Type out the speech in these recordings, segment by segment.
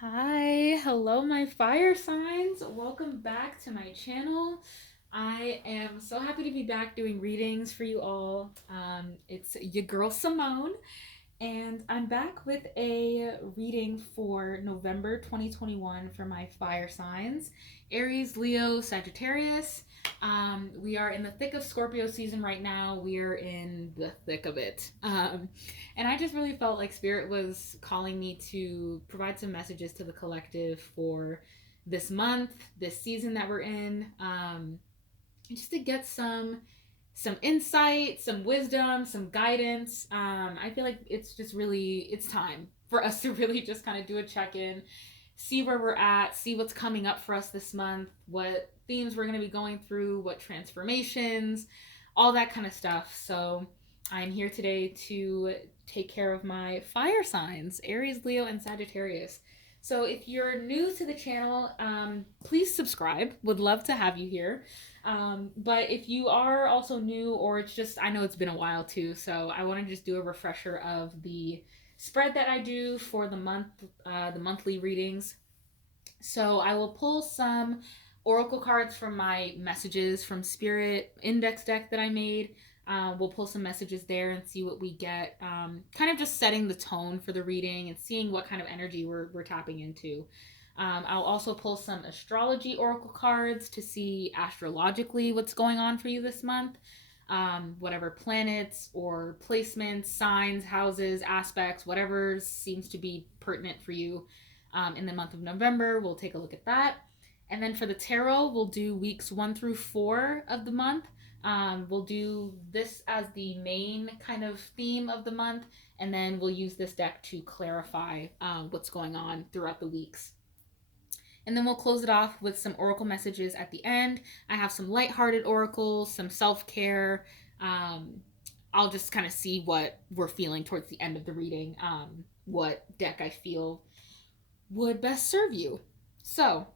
Hi, hello, my fire signs. Welcome back to my channel. I am so happy to be back doing readings for you all. It's your girl Simone, and I'm back with a reading for November 2021 for my fire signs Aries, Leo, Sagittarius. We are in the thick of Scorpio season right now. We are in the thick of it. And I just really felt like Spirit was calling me to provide some messages to the collective for this month, this season that we're in, just to get some insight, some wisdom, some guidance. I feel like it's just really it's time for us to really just kind of do a check-in, see where we're at, see what's coming up for us this month, what themes we're going to be going through, what transformations, all that kind of stuff. So I'm here today to take care of my fire signs, Aries, Leo, and Sagittarius. So if you're new to the channel, please subscribe. Would love to have you here. But if you are also new, or it's just, I know it's been a while too, so I want to just do a refresher of the spread that I do for the monthly readings. So I will pull some oracle cards from my messages from Spirit index deck that I made. We'll pull some messages there and see what we get. Kind of just setting the tone for the reading and seeing what kind of energy we're tapping into. I'll also pull some astrology oracle cards to see astrologically what's going on for you this month. Whatever planets or placements, signs, houses, aspects, whatever seems to be pertinent for you in the month of November. We'll take a look at that. And then for the tarot, we'll do weeks 1 through 4 of the month. We'll do this as the main kind of theme of the month, and then we'll use this deck to clarify what's going on throughout the weeks. And then we'll close it off with some oracle messages at the end. I have some lighthearted oracles, some self-care. I'll just kind of see what we're feeling towards the end of the reading, what deck I feel would best serve you. So,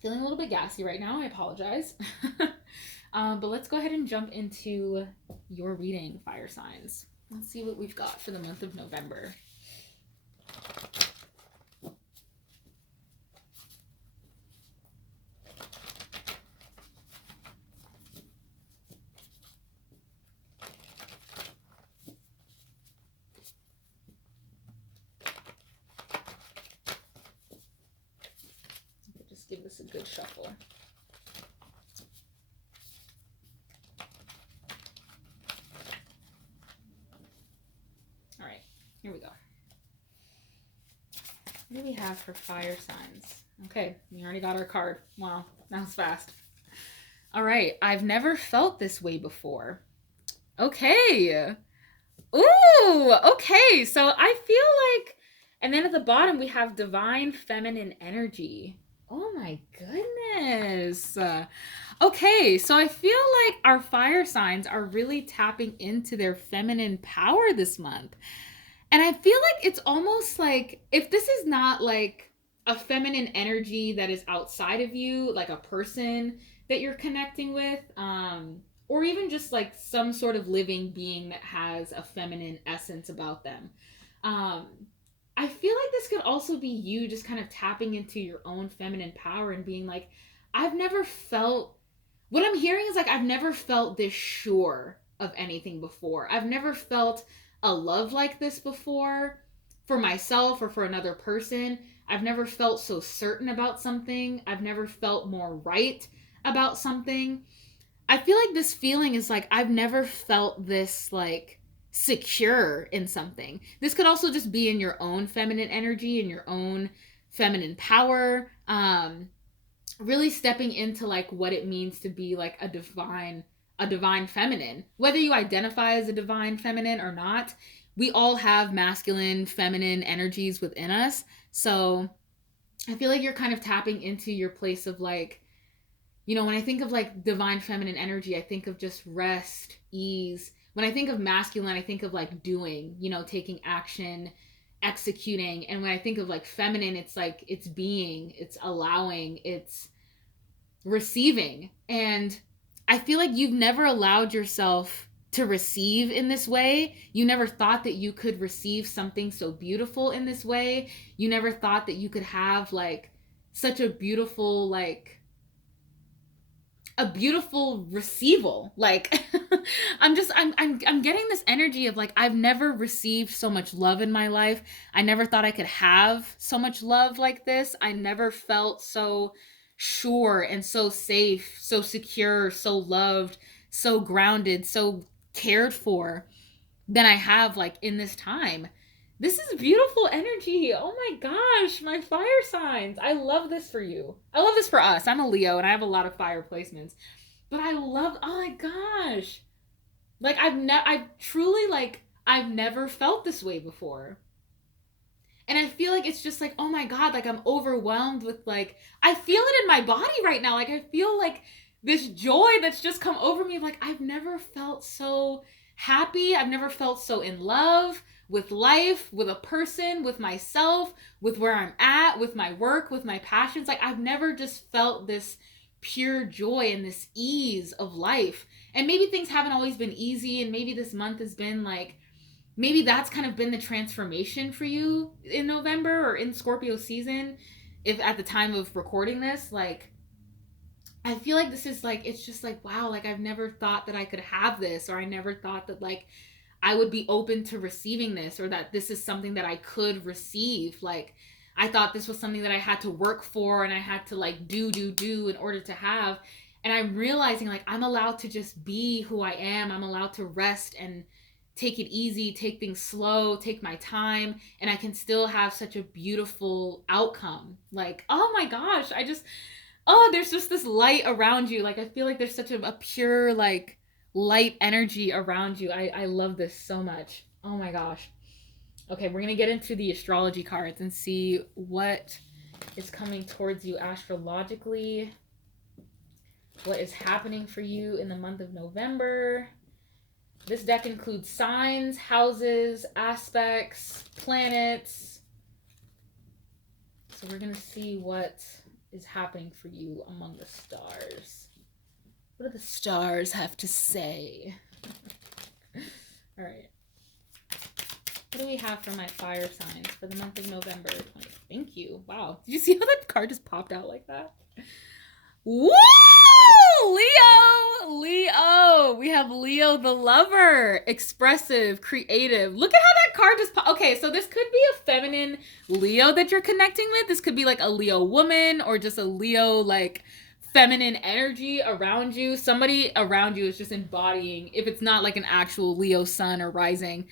feeling a little bit gassy right now. I apologize. But let's go ahead and jump into your reading, fire signs. Let's see what we've got for the month of November. Just give this a good shuffle. All right, here we go. What do we have for fire signs? Okay, we already got our card. Wow, that was fast. All right, I've never felt this way before. Okay. Ooh, okay. So I feel like, and then at the bottom we have divine feminine energy. Oh my goodness. Okay, so I feel like our fire signs are really tapping into their feminine power this month. And I feel like it's almost like if this is not like a feminine energy that is outside of you, like a person that you're connecting with, or even just like some sort of living being that has a feminine essence about them. Um, I feel like this could also be you just kind of tapping into your own feminine power and being like, I've never felt, what I'm hearing is like, I've never felt this sure of anything before. I've never felt a love like this before for myself or for another person. I've never felt so certain about something. I've never felt more right about something. I feel like this feeling is like I've never felt this like secure in something. This could also just be in your own feminine energy and your own feminine power. Really stepping into like what it means to be like a divine feminine. Whether you identify as a divine feminine or not, we all have masculine, feminine energies within us. So I feel like you're kind of tapping into your place of like, when I think of like divine feminine energy, I think of just rest, ease. When I think of masculine, I think of like doing, taking action, executing. And when I think of like feminine, it's like it's being, it's allowing, it's receiving. And I feel like you've never allowed yourself to receive in this way. You never thought that you could receive something so beautiful in this way. You never thought that you could have like such a beautiful receival. Like I'm getting this energy of like I've never received so much love in my life. I never thought I could have so much love like this. I never felt so sure and so safe, so secure, so loved, so grounded, so cared for than I have like in this time. This is beautiful energy. Oh my gosh, my fire signs. I love this for you. I love this for us. I'm a Leo and I have a lot of fire placements. But I love, oh my gosh. Like I've truly like I've never felt this way before. And I feel like it's just like, oh my God, like I'm overwhelmed with like, I feel it in my body right now. Like I feel like this joy that's just come over me. Like I've never felt so happy. I've never felt so in love with life, with a person, with myself, with where I'm at, with my work, with my passions. Like I've never just felt this pure joy and this ease of life. And maybe things haven't always been easy. And maybe this month has been like, maybe that's kind of been the transformation for you in November or in Scorpio season. If at the time of recording this, like, I feel like this is like, it's just like, wow, like I've never thought that I could have this, or I never thought that like I would be open to receiving this, or that this is something that I could receive. Like, I thought this was something that I had to work for and I had to like do in order to have. And I'm realizing like I'm allowed to just be who I am. I'm allowed to rest and take it easy, take things slow, take my time, and I can still have such a beautiful outcome. Like, oh my gosh, there's just this light around you. Like, I feel like there's such a pure, like, light energy around you. I love this so much. Oh my gosh. Okay, we're gonna get into the astrology cards and see what is coming towards you astrologically. What is happening for you in the month of November? This deck includes signs, houses, aspects, planets. So we're going to see what is happening for you among the stars. What do the stars have to say? All right. What do we have for my fire signs for the month of November 20th? Thank you. Wow. Did you see how that card just popped out like that? Woo! Leo! We have Leo the lover. Expressive, creative. Look at how that card just okay, so this could be a feminine Leo that you're connecting with. This could be like a Leo woman or just a Leo like feminine energy around you. Somebody around you is just embodying, if it's not like an actual Leo sun or rising,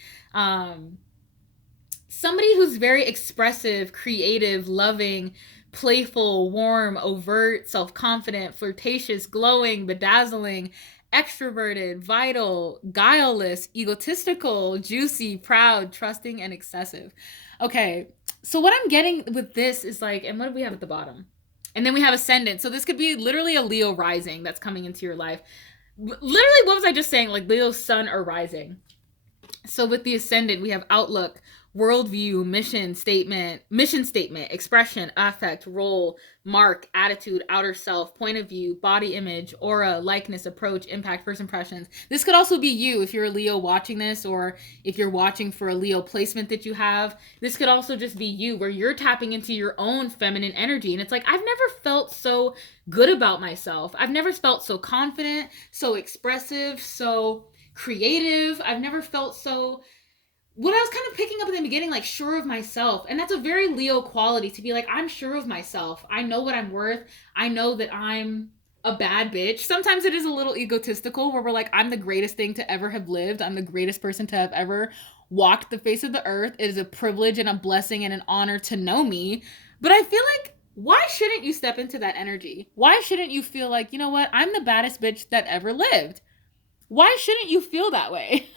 somebody who's very expressive, creative, loving, playful, warm, overt, self-confident, flirtatious, glowing, bedazzling, extroverted, vital, guileless, egotistical, juicy, proud, trusting, and excessive. Okay, so what I'm getting with this is like, and what do we have at the bottom? And then we have ascendant. So this could be literally a Leo rising that's coming into your life. Literally, what was I just saying? Like Leo sun or rising. So with the ascendant, we have outlook, worldview, mission statement, expression, affect, role, mark, attitude, outer self, point of view, body image, aura, likeness, approach, impact, first impressions. This could also be you if you're a Leo watching this, or if you're watching for a Leo placement that you have. This could also just be you, where you're tapping into your own feminine energy. And it's like, I've never felt so good about myself. I've never felt so confident, so expressive, so creative. I've never felt so, what I was kind of picking up in the beginning, like sure of myself. And that's a very Leo quality, to be like, I'm sure of myself. I know what I'm worth. I know that I'm a bad bitch. Sometimes it is a little egotistical, where we're like, I'm the greatest thing to ever have lived. I'm the greatest person to have ever walked the face of the earth. It is a privilege and a blessing and an honor to know me. But I feel like, why shouldn't you step into that energy? Why shouldn't you feel like, you know what? I'm the baddest bitch that ever lived. Why shouldn't you feel that way?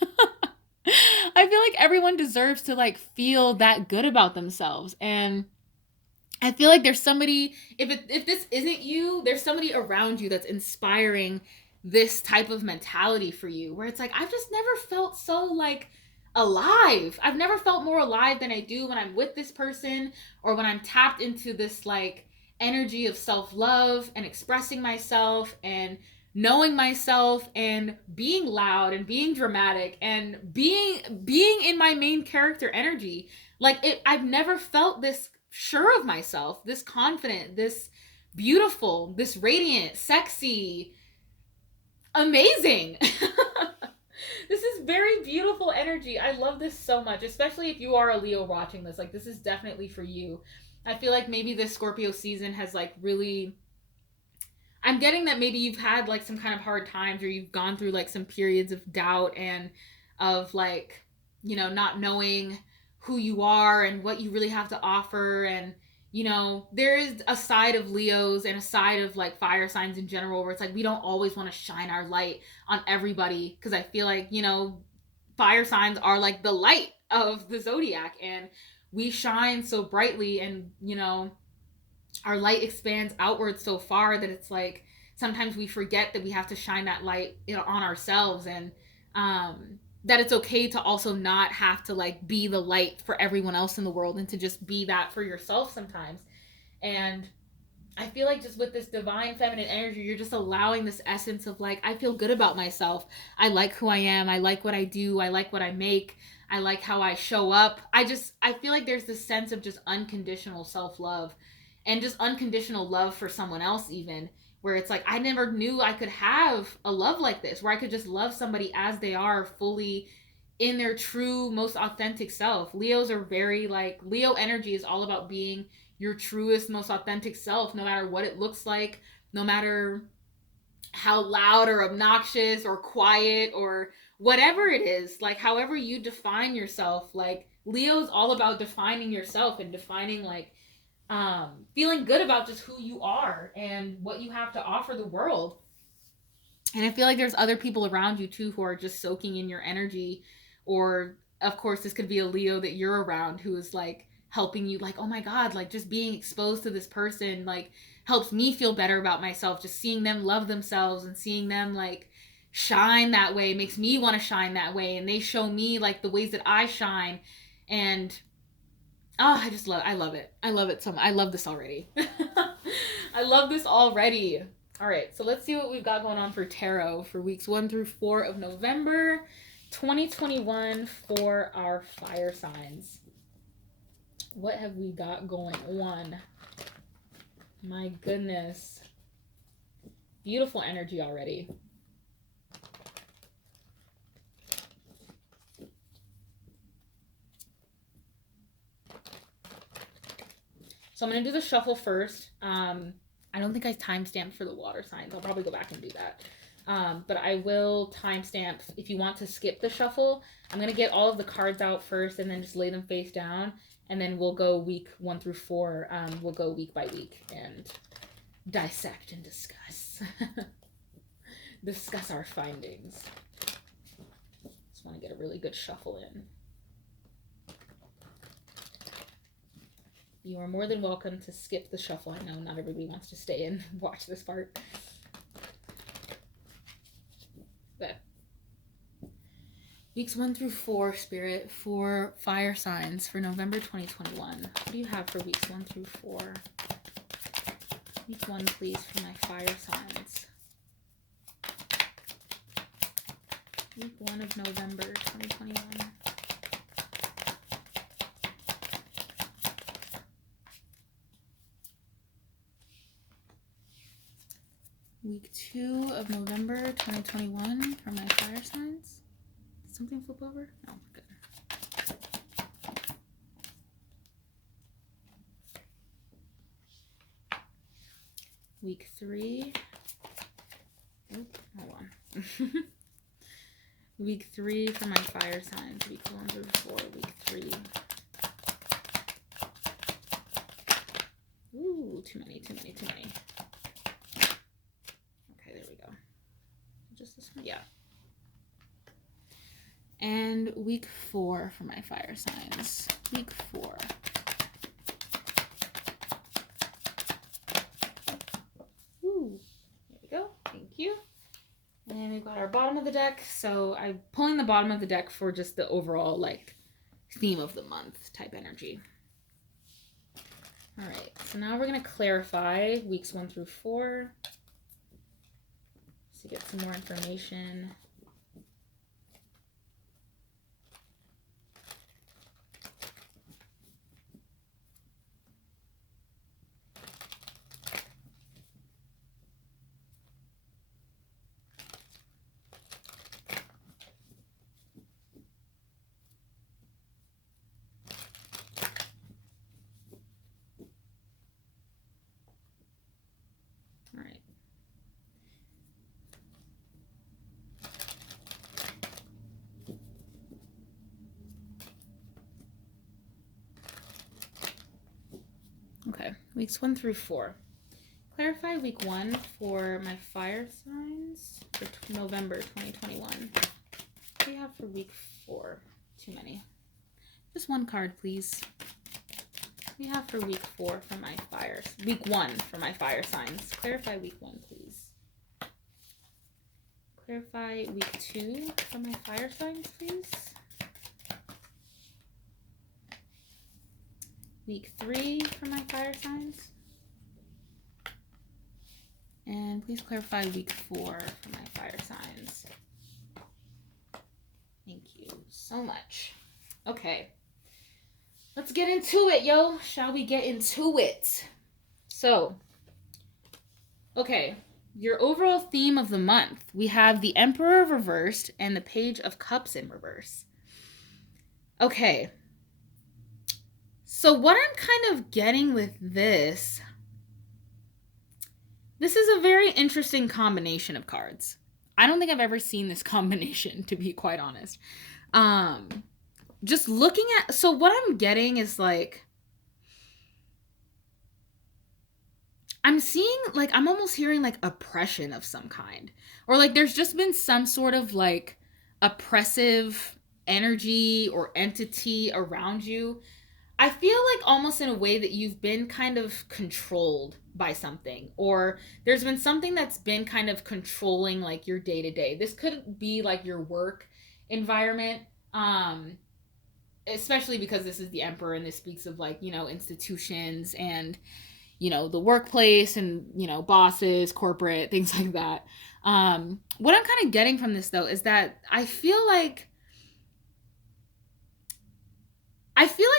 I feel like everyone deserves to like feel that good about themselves. And I feel like there's somebody, if this isn't you, there's somebody around you that's inspiring this type of mentality for you, where it's like, I've just never felt so like alive. I've never felt more alive than I do when I'm with this person, or when I'm tapped into this like energy of self-love and expressing myself and knowing myself and being loud and being dramatic and being in my main character energy. Like I've never felt this sure of myself, this confident, this beautiful, this radiant, sexy, amazing. This is very beautiful energy. I love this so much, especially if you are a Leo watching this. Like, this is definitely for you. I feel like maybe this Scorpio season has like really, I'm getting that maybe you've had like some kind of hard times, or you've gone through like some periods of doubt and of like, not knowing who you are and what you really have to offer. And, there is a side of Leos and a side of like fire signs in general where it's like we don't always want to shine our light on everybody, because I feel like, fire signs are like the light of the zodiac, and we shine so brightly, and, our light expands outward so far that it's like sometimes we forget that we have to shine that light, on ourselves, and that it's okay to also not have to like be the light for everyone else in the world, and to just be that for yourself sometimes. And I feel like just with this divine feminine energy, you're just allowing this essence of like, I feel good about myself. I like who I am. I like what I do. I like what I make. I like how I show up. I feel like there's this sense of just unconditional self love, and just unconditional love for someone else, even, where it's like, I never knew I could have a love like this, where I could just love somebody as they are, fully in their true, most authentic self. Leos are very like, Leo energy is all about being your truest, most authentic self, no matter what it looks like, no matter how loud or obnoxious or quiet or whatever it is, like however you define yourself. Like Leo's all about defining yourself and defining like feeling good about just who you are and what you have to offer the world. And I feel like there's other people around you too who are just soaking in your energy. Or, of course, this could be a Leo that you're around who is like helping you, like, oh my God, like just being exposed to this person, like, helps me feel better about myself. Just seeing them love themselves and seeing them like shine that way makes me want to shine that way. And they show me like the ways that I shine. And oh, I love it. I love it so much. I love this already. I love this already. All right, so let's see what we've got going on for tarot for weeks 1 through 4 of November 2021 for our fire signs. What have we got going on? My goodness. Beautiful energy already. So I'm going to do the shuffle first. I don't think I timestamped for the water signs. I'll probably go back and do that. But I will timestamp if you want to skip the shuffle. I'm going to get all of the cards out first and then just lay them face down. And then we'll go week 1 through 4. We'll go week by week and dissect and discuss. Discuss our findings. Just want to get a really good shuffle in. You are more than welcome to skip the shuffle. I know not everybody wants to stay and watch this part. But weeks 1 through 4, Spirit, for fire signs for November 2021. What do you have for weeks 1 through 4? Week 1, please, for my fire signs. Week 1 of November 2021. Week 2 of November 2021 for my fire signs. Did something flip over? No, good. Week 3. Oop, hold on. Week 3 for my fire signs. Week 1 through 4. Week 3. Ooh, too many. Okay, there we go. Just this one? Yeah. And week 4 for my fire signs. Week 4. Ooh, there we go. Thank you. And we've got our bottom of the deck. So I'm pulling the bottom of the deck for just the overall, like, theme of the month type energy. All right. So now we're going to clarify weeks 1 through 4. to get some more information. All right. Okay, weeks 1 through 4. Clarify week 1 for my fire signs for November 2021. What do you have for week 4? Too many. Just one card, please. What do you have for week 4 for my fires? Week 1 for my fire signs. Clarify week 1, please. Clarify week 2 for my fire signs, please. Week 3 for my fire signs. And please clarify week 4 for my fire signs. Thank you so much. Okay. Let's get into it, yo. Shall we get into it? So, okay. Your overall theme of the month. We have the Emperor reversed and the Page of Cups in reverse. Okay. So what I'm kind of getting with this is a very interesting combination of cards. I don't think I've ever seen this combination, to be quite honest. Just looking at, so what I'm getting is like, I'm seeing, like, I'm almost hearing like oppression of some kind. Or like there's just been some sort of like oppressive energy or entity around you. I feel like almost in a way that you've been kind of controlled by something, or there's been something that's been kind of controlling like your day to day. This could be like your work environment, especially because this is the Emperor and this speaks of like, you know, institutions and, you know, the workplace and, you know, bosses, corporate, things like that. What I'm kind of getting from this though is that I feel like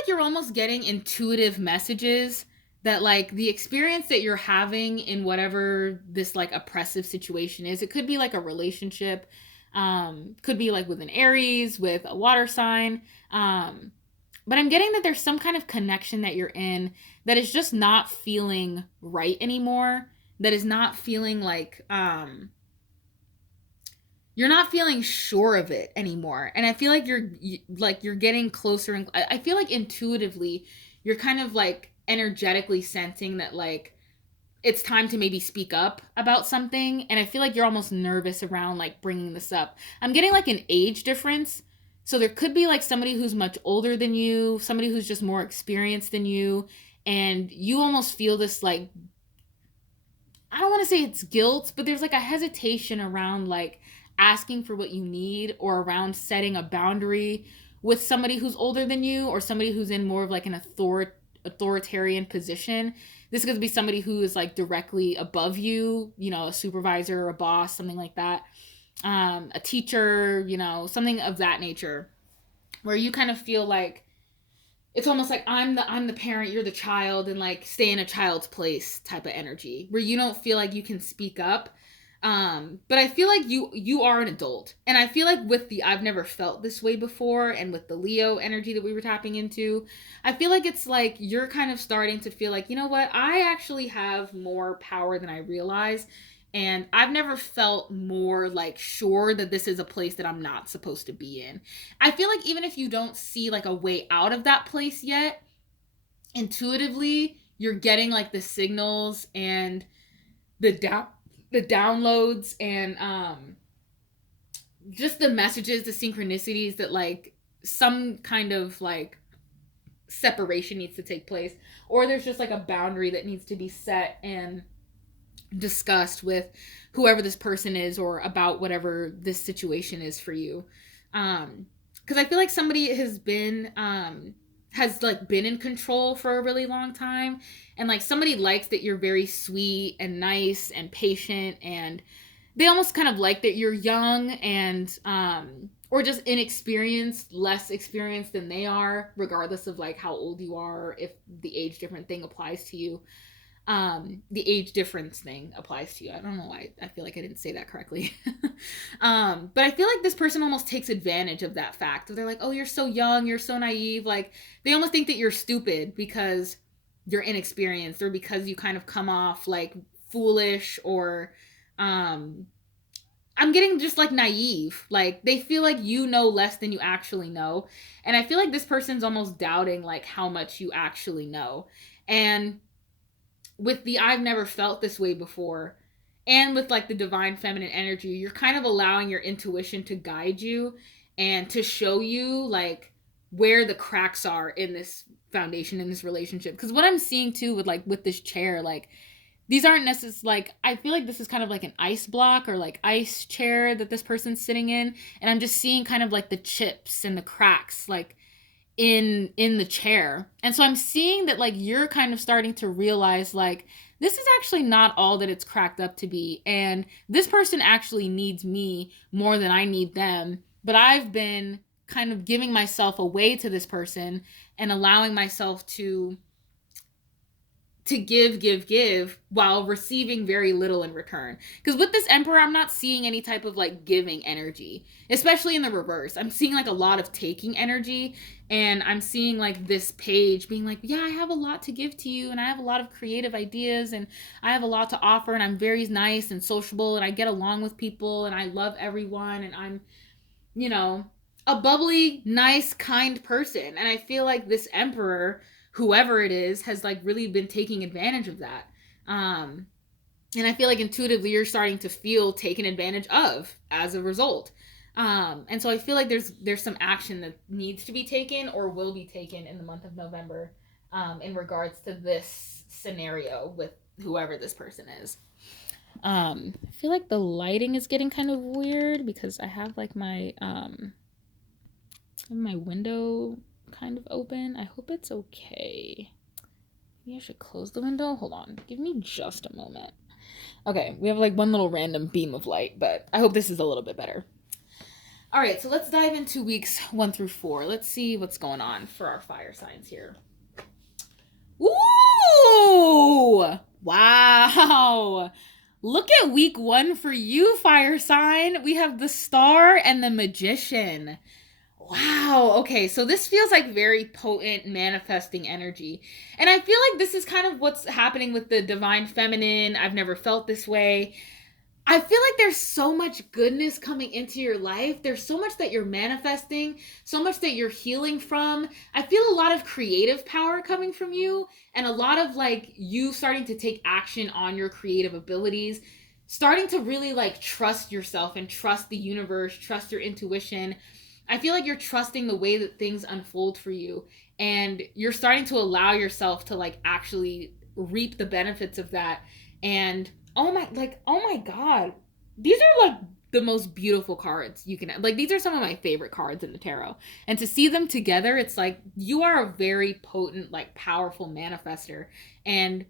you're almost getting intuitive messages that like the experience that you're having in whatever this like oppressive situation is, it could be like a relationship, could be like with an Aries, with a water sign. But I'm getting that there's some kind of connection that you're in that is just not feeling right anymore. That is not feeling like, you're not feeling sure of it anymore. And I feel like you're getting closer, and I feel like intuitively you're kind of like energetically sensing that like it's time to maybe speak up about something. And I feel like you're almost nervous around like bringing this up. I'm getting like an age difference. So there could be like somebody who's much older than you, somebody who's just more experienced than you, and you almost feel this like, I don't want to say it's guilt, but there's like a hesitation around like asking for what you need, or around setting a boundary with somebody who's older than you, or somebody who's in more of like an authoritarian position. This could be somebody who is like directly above you, you know, a supervisor or a boss, something like that. A teacher, you know, something of that nature, where you kind of feel like it's almost like I'm the parent, you're the child, and like stay in a child's place type of energy, where you don't feel like you can speak up. But I feel like you are an adult. And I feel like with the I've never felt this way before, and with the Leo energy that we were tapping into, I feel like it's like you're kind of starting to feel like, you know what, I actually have more power than I realize. And I've never felt more like sure that this is a place that I'm not supposed to be in. I feel like even if you don't see like a way out of that place yet, intuitively you're getting like the signals and the downloads and just the messages, the synchronicities that like some kind of like separation needs to take place, or there's just like a boundary that needs to be set and discussed with whoever this person is, or about whatever this situation is for you. Because I feel like somebody has been in control for a really long time, and like somebody likes that you're very sweet and nice and patient and they almost kind of like that you're young and or just inexperienced, less experienced than they are, regardless of like how old you are, or if the age different thing applies to you. The age difference thing applies to you. I don't know why I feel like I didn't say that correctly. But I feel like this person almost takes advantage of that fact. They're like, oh, you're so young, you're so naive. Like, they almost think that you're stupid because you're inexperienced, or because you kind of come off like foolish, or um I'm getting just like naive. Like, they feel like you know less than you actually know. And I feel like this person's almost doubting like how much you actually know. And with the I've never felt this way before, and with like the divine feminine energy, you're kind of allowing your intuition to guide you and to show you like where the cracks are in this foundation, in this relationship. Because what I'm seeing too with like with this chair, like these aren't necessarily like, I feel like this is kind of like an ice block or like ice chair that this person's sitting in, and I'm just seeing kind of like the chips and the cracks like in the chair. And so I'm seeing that like you're kind of starting to realize like this is actually not all that it's cracked up to be, and this person actually needs me more than I need them, but I've been kind of giving myself away to this person and allowing myself to give while receiving very little in return. Because with this emperor, I'm not seeing any type of like giving energy, especially in the reverse. I'm seeing like a lot of taking energy, and I'm seeing like this page being like, yeah, I have a lot to give to you, and I have a lot of creative ideas, and I have a lot to offer, and I'm very nice and sociable, and I get along with people, and I love everyone, and I'm, you know, a bubbly, nice, kind person. And I feel like this emperor, whoever it is, has like really been taking advantage of that. Um, and I feel like intuitively you're starting to feel taken advantage of as a result. And so I feel like there's some action that needs to be taken or will be taken in the month of November, in regards to this scenario with whoever this person is. I feel like the lighting is getting kind of weird because I have like my window kind of open. I hope it's okay. Maybe I should close the window. Hold on. Give me just a moment. Okay, we have like one little random beam of light, but I hope this is a little bit better. All right, so let's dive into weeks 1 through 4. Let's see what's going on for our fire signs here. Ooh! Wow! Look at week 1 for you, fire sign. We have the Star and the Magician. Wow. Okay. So this feels like very potent manifesting energy. And I feel like this is kind of what's happening with the divine feminine. I've never felt this way. I feel like there's so much goodness coming into your life. There's so much that you're manifesting, so much that you're healing from. I feel a lot of creative power coming from you, and a lot of like you starting to take action on your creative abilities, starting to really like trust yourself and trust the universe, trust your intuition. I feel like you're trusting the way that things unfold for you, and you're starting to allow yourself to like actually reap the benefits of that. And oh my god, these are like the most beautiful cards you can have. Like, these are some of my favorite cards in the tarot, and to see them together, it's like you are a very potent, like powerful manifester, and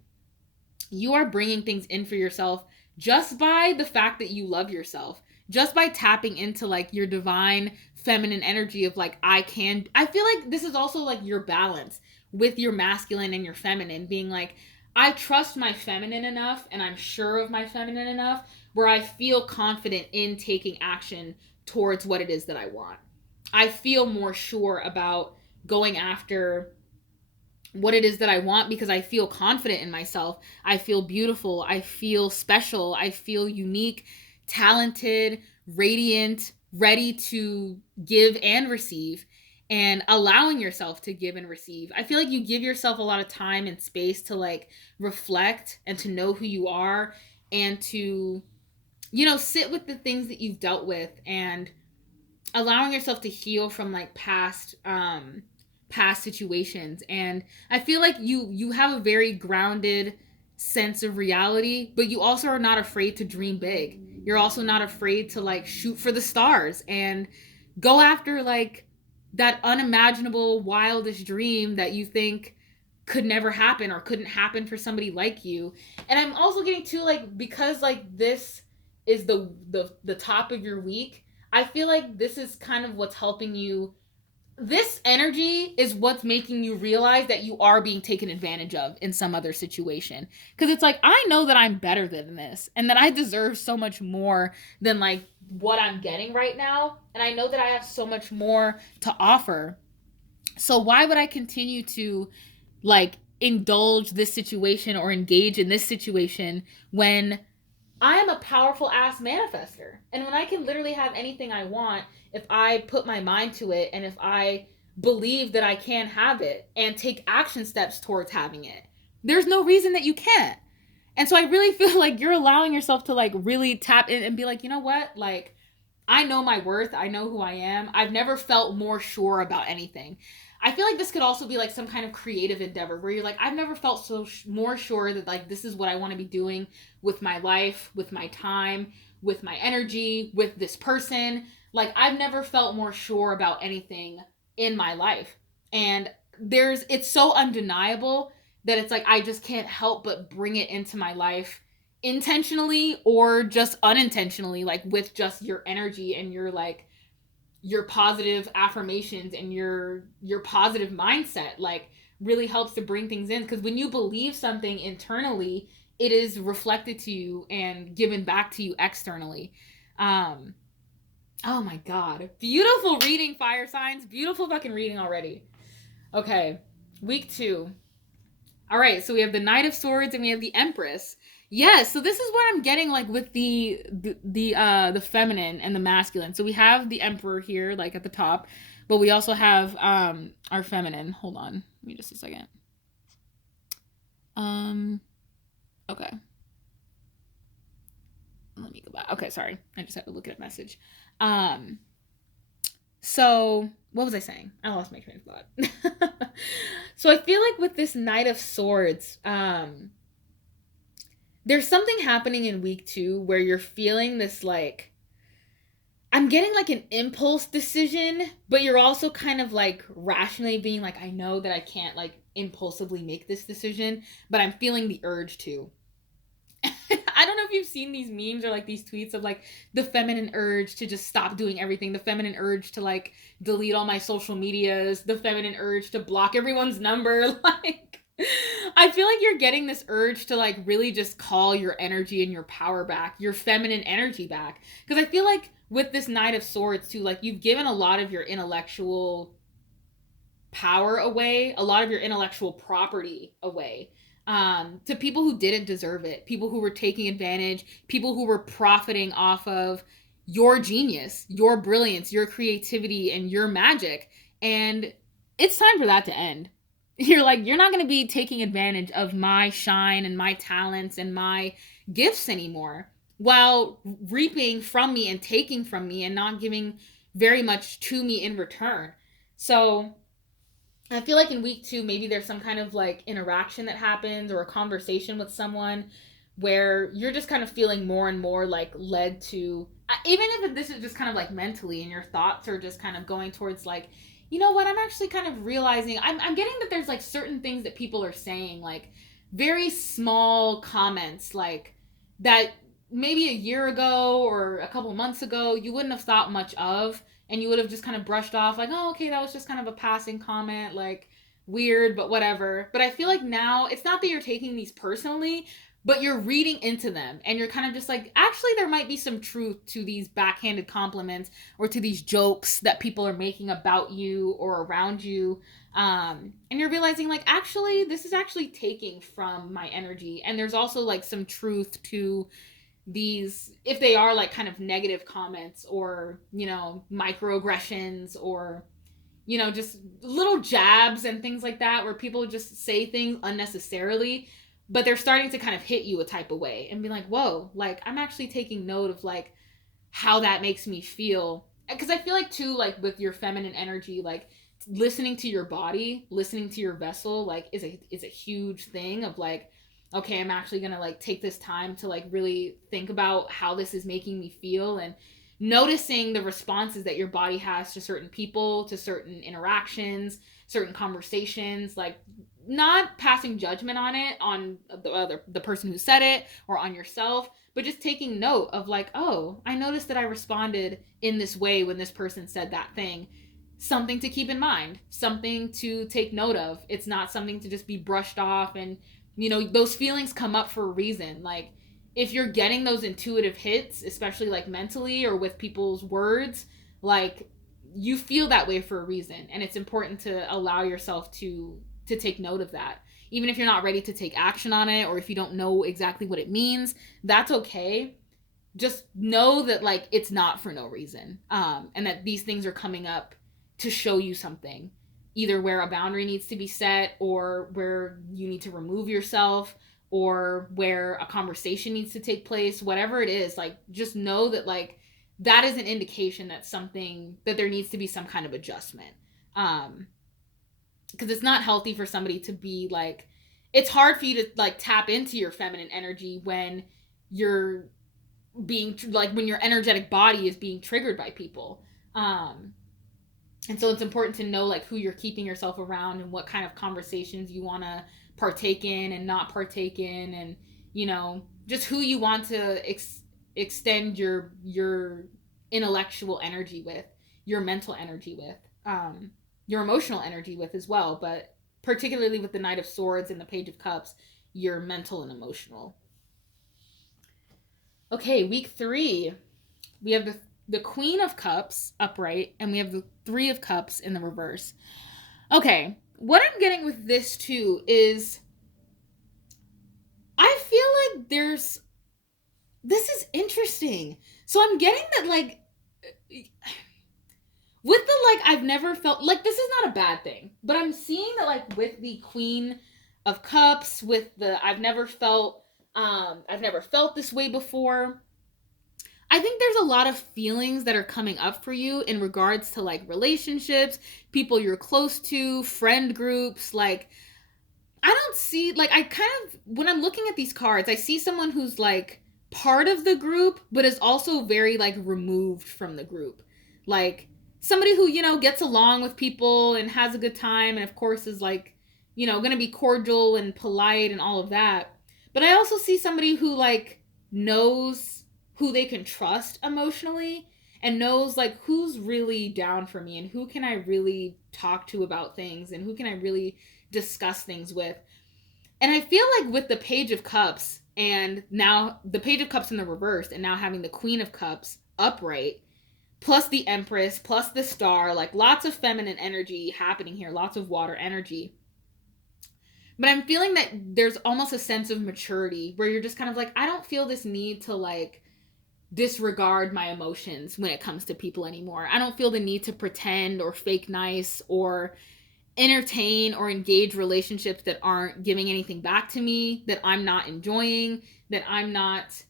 you are bringing things in for yourself just by the fact that you love yourself, just by tapping into like your divine feminine energy of like, I feel like this is also like your balance with your masculine and your feminine, being like, I trust my feminine enough and I'm sure of my feminine enough where I feel confident in taking action towards what it is that I want. I feel more sure about going after what it is that I want because I feel confident in myself. I feel beautiful. I feel special. I feel unique, talented, radiant, ready to give and receive, and allowing yourself to give and receive. I feel like you give yourself a lot of time and space to like reflect and to know who you are, and to, you know, sit with the things that you've dealt with, and allowing yourself to heal from like past situations. And I feel like you have a very grounded sense of reality, but you also are not afraid to dream big. You're also not afraid to like shoot for the stars and go after like that unimaginable wildest dream that you think could never happen or couldn't happen for somebody like you. And I'm also getting to like, because like this is the top of your week, I feel like this is kind of what's helping you. This energy is what's making you realize that you are being taken advantage of in some other situation. Because it's like, I know that I'm better than this and that I deserve so much more than like what I'm getting right now. And I know that I have so much more to offer. So why would I continue to like indulge this situation or engage in this situation when I am a powerful ass manifester? And when I can literally have anything I want if I put my mind to it and if I believe that I can have it and take action steps towards having it, there's no reason that you can't. And so I really feel like you're allowing yourself to like really tap in and be like, you know what? Like, I know my worth. I know who I am. I've never felt more sure about anything. I feel like this could also be like some kind of creative endeavor where you're like, I've never felt so more sure that like this is what I want to be doing with my life, with my time, with my energy, with this person. Like, I've never felt more sure about anything in my life. And it's so undeniable that it's like I just can't help but bring it into my life intentionally or just unintentionally, like with just your energy and your like your positive affirmations and your positive mindset, like really helps to bring things in. Because when you believe something internally, it is reflected to you and given back to you externally. um oh my god, beautiful reading, fire signs, beautiful fucking reading already. Okay, week 2. All right, so we have the Knight of Swords and we have the Empress. Yes, so this is what I'm getting like with the feminine and the masculine. So we have the Emperor here like at the top, but we also have our feminine. Hold on. Give me just a second. Okay. Let me go back. Okay, sorry. I just had to look at a message. So what was I saying? I lost my train of thought. So I feel like with this Knight of Swords, there's something happening in week 2 where you're feeling this like, I'm getting like an impulse decision, but you're also kind of like rationally being like, I know that I can't like impulsively make this decision, but I'm feeling the urge to. I don't know if you've seen these memes or like these tweets of like the feminine urge to just stop doing everything, the feminine urge to like delete all my social medias, the feminine urge to block everyone's number. Like, I feel like you're getting this urge to like really just call your energy and your power back, your feminine energy back. Because I feel like with this Knight of Swords too, like you've given a lot of your intellectual power away, a lot of your intellectual property away, to people who didn't deserve it, people who were taking advantage, people who were profiting off of your genius, your brilliance, your creativity, and your magic. And it's time for that to end. You're like, you're not going to be taking advantage of my shine and my talents and my gifts anymore while reaping from me and taking from me and not giving very much to me in return. So I feel like in week 2, maybe there's some kind of like interaction that happens or a conversation with someone where you're just kind of feeling more and more like led to, even if this is just kind of like mentally and your thoughts are just kind of going towards like, you know what, I'm actually kind of realizing I'm getting that there's like certain things that people are saying, like very small comments, like that maybe a year ago or a couple months ago you wouldn't have thought much of, and you would have just kind of brushed off like, oh, okay, that was just kind of a passing comment, like weird, but whatever. But I feel like now it's not that you're taking these personally, but you're reading into them and you're kind of just like, actually there might be some truth to these backhanded compliments or to these jokes that people are making about you or around you. And you're realizing like, actually this is actually taking from my energy, and there's also like some truth to these, if they are like kind of negative comments or, you know, microaggressions or, you know, just little jabs and things like that where people just say things unnecessarily, but they're starting to kind of hit you a type of way and be like, whoa, like I'm actually taking note of like how that makes me feel. Because I feel like too, like with your feminine energy, like listening to your body, listening to your vessel, like is a huge thing of like, okay, I'm actually gonna like take this time to like really think about how this is making me feel, and noticing the responses that your body has to certain people, to certain interactions, certain conversations, like not passing judgment on it, on the person who said it or on yourself, but just taking note of like, oh, I noticed that I responded in this way when this person said that thing. Something to keep in mind, something to take note of. It's not something to just be brushed off. And those feelings come up for a reason. Like, if you're getting those intuitive hits, especially like mentally or with people's words, like, you feel that way for a reason, and it's important to allow yourself to take note of that. Even if you're not ready to take action on it, or if you don't know exactly what it means, that's okay. Just know that like it's not for no reason, and that these things are coming up to show you something, either where a boundary needs to be set, or where you need to remove yourself, or where a conversation needs to take place. Whatever it is, like, just know that like that is an indication that something, that there needs to be some kind of adjustment. Because it's not healthy for somebody to be like, it's hard for you to like tap into your feminine energy when you're being like, when your energetic body is being triggered by people. And so it's important to know like who you're keeping yourself around, and what kind of conversations you want to partake in and not partake in, and just who you want to extend your intellectual energy with, your mental energy with, your emotional energy with as well. But particularly with the Knight of Swords and the Page of Cups, your mental and emotional. Okay, week 3, we have the Queen of Cups upright, and we have the Three of Cups in the reverse. Okay, what I'm getting with this too is, I feel like this is interesting. So I'm getting that like, with the like, I've never felt like, this is not a bad thing, but I'm seeing that like with the Queen of Cups, with the I've never felt this way before. I think there's a lot of feelings that are coming up for you in regards to like relationships, people you're close to, friend groups. Like, I don't see, like, I kind of, when I'm looking at these cards, I see someone who's like part of the group, but is also very like removed from the group. Like, somebody who, gets along with people and has a good time, and of course is like, gonna be cordial and polite and all of that. But I also see somebody who like knows who they can trust emotionally, and knows like who's really down for me, and who can I really talk to about things, and who can I really discuss things with. And I feel like with the Page of Cups, and now the Page of Cups in the reverse, and now having the Queen of Cups upright, plus the Empress, plus the Star, like lots of feminine energy happening here, lots of water energy. But I'm feeling that there's almost a sense of maturity where you're just kind of like, I don't feel this need to like disregard my emotions when it comes to people anymore. I don't feel the need to pretend or fake nice or entertain or engage relationships that aren't giving anything back to me, that I'm not enjoying, that I'm not,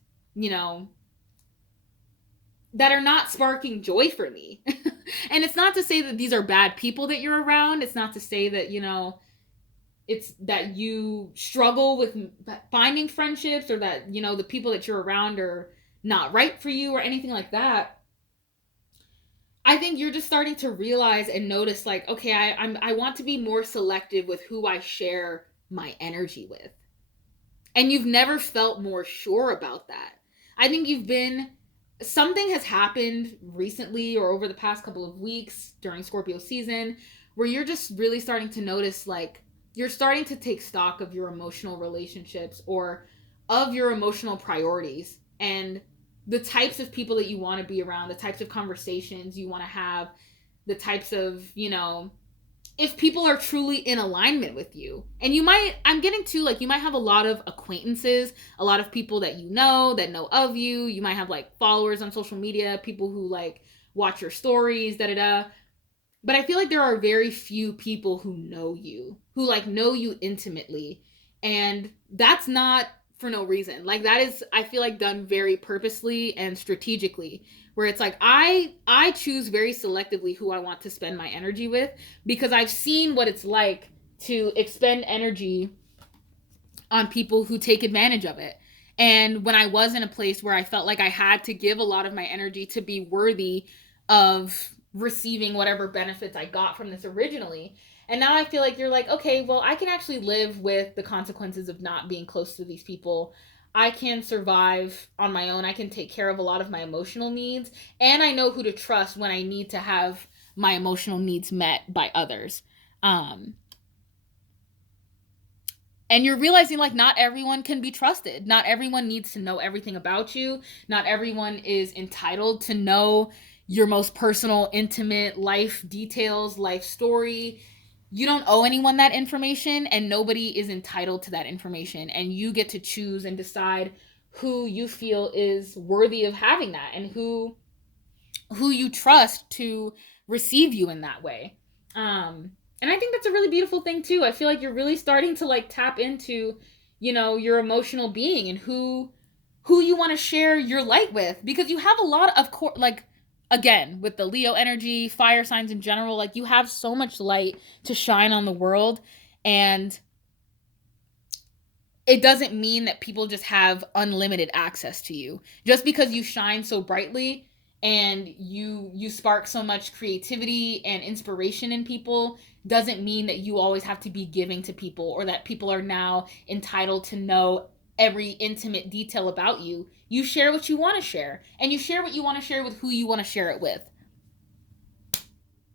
that are not sparking joy for me. And it's not to say that these are bad people that you're around. It's not to say that, it's that you struggle with finding friendships, or that, the people that you're around are not right for you or anything like that. I think you're just starting to realize and notice like, okay, I want to be more selective with who I share my energy with. And you've never felt more sure about that. I think something has happened recently or over the past couple of weeks during Scorpio season where you're just really starting to notice like, you're starting to take stock of your emotional relationships, or of your emotional priorities, and the types of people that you want to be around, the types of conversations you want to have, the types of, if people are truly in alignment with you. And I'm getting to like, you might have a lot of acquaintances, a lot of people that that know of you. You might have like followers on social media, people who like watch your stories, da da da. But I feel like there are very few people who know you intimately. And that's not for no reason. Like, that is, I feel like, done very purposely and strategically, where it's like, I choose very selectively who I want to spend my energy with, because I've seen what it's like to expend energy on people who take advantage of it. And when I was in a place where I felt like I had to give a lot of my energy to be worthy of receiving whatever benefits I got from this originally. And now I feel like you're like, okay, well, I can actually live with the consequences of not being close to these people. I can survive on my own. I can take care of a lot of my emotional needs. And I know who to trust when I need to have my emotional needs met by others. Um, and you're realizing like not everyone can be trusted. Not everyone needs to know everything about you. Not everyone is entitled to know your most personal, intimate life details, life story. You don't owe anyone that information, and nobody is entitled to that information. And you get to choose and decide who you feel is worthy of having that, and who you trust to receive you in that way. And I think that's a really beautiful thing too. I feel like you're really starting to like tap into, your emotional being and who you want to share your light with, because you have a lot of like, again, with the Leo energy, fire signs in general, like you have so much light to shine on the world. And it doesn't mean that people just have unlimited access to you. Just because you shine so brightly and you spark so much creativity and inspiration in people doesn't mean that you always have to be giving to people, or that people are now entitled to know every intimate detail about you. You share what you want to share, and you share what you want to share with who you want to share it with.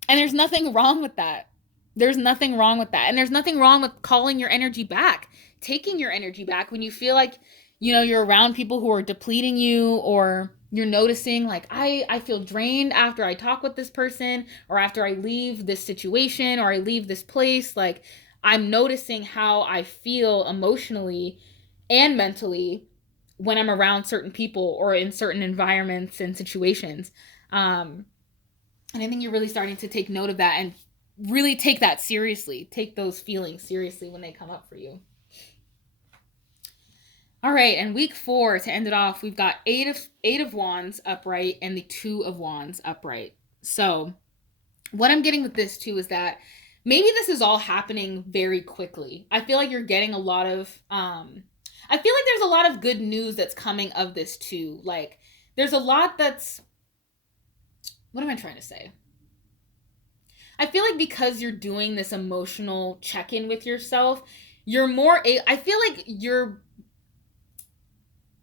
And there's nothing wrong with that. There's nothing wrong with that. And there's nothing wrong with calling your energy back, taking your energy back when you feel like, you're around people who are depleting you, or you're noticing like, I feel drained after I talk with this person, or after I leave this situation, or I leave this place. Like, I'm noticing how I feel emotionally and mentally when I'm around certain people or in certain environments and situations. And I think you're really starting to take note of that and really take that seriously. Take those feelings seriously when they come up for you. All right, and week 4 to end it off, we've got eight of wands upright and the 2 of wands upright. So, what I'm getting with this too is that maybe this is all happening very quickly. I feel like you're getting a lot of I feel like there's a lot of good news that's coming of this too. Like, there's a lot that's, what am I trying to say? I feel like because you're doing this emotional check-in with yourself, you're more I feel like you're,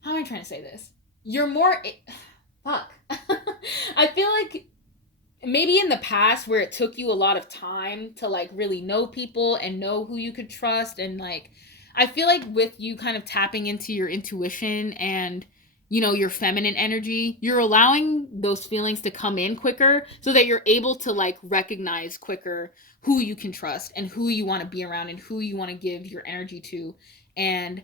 how am I trying to say this? You're more fuck. I feel like maybe in the past where it took you a lot of time to like really know people and know who you could trust, and like, I feel like with you kind of tapping into your intuition and your feminine energy, you're allowing those feelings to come in quicker so that you're able to like recognize quicker who you can trust and who you want to be around and who you want to give your energy to and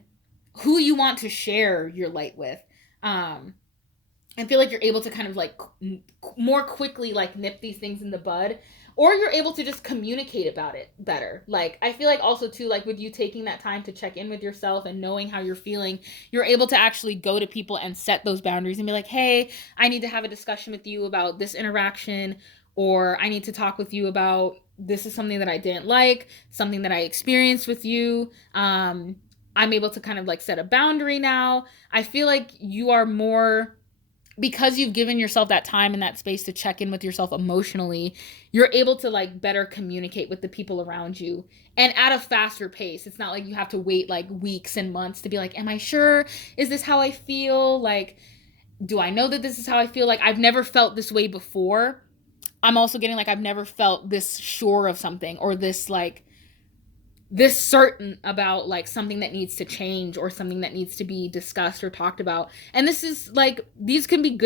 who you want to share your light with. I feel like you're able to kind of like more quickly like nip these things in the bud, or you're able to just communicate about it better. Like, I feel like also too, like with you taking that time to check in with yourself and knowing how you're feeling, you're able to actually go to people and set those boundaries and be like, hey, I need to have a discussion with you about this interaction, or I need to talk with you about this is something that I didn't like, something that I experienced with you. I'm able to kind of like set a boundary now. I feel like you are more, because you've given yourself that time and that space to check in with yourself emotionally, you're able to like better communicate with the people around you and at a faster pace. It's not like you have to wait like weeks and months to be like, am I sure? Is this how I feel? Like, do I know that this is how I feel? Like, I've never felt this way before. I'm also getting like, I've never felt this sure of something, or this like, this certain about like something that needs to change or something that needs to be discussed or talked about. And this is like, these can be good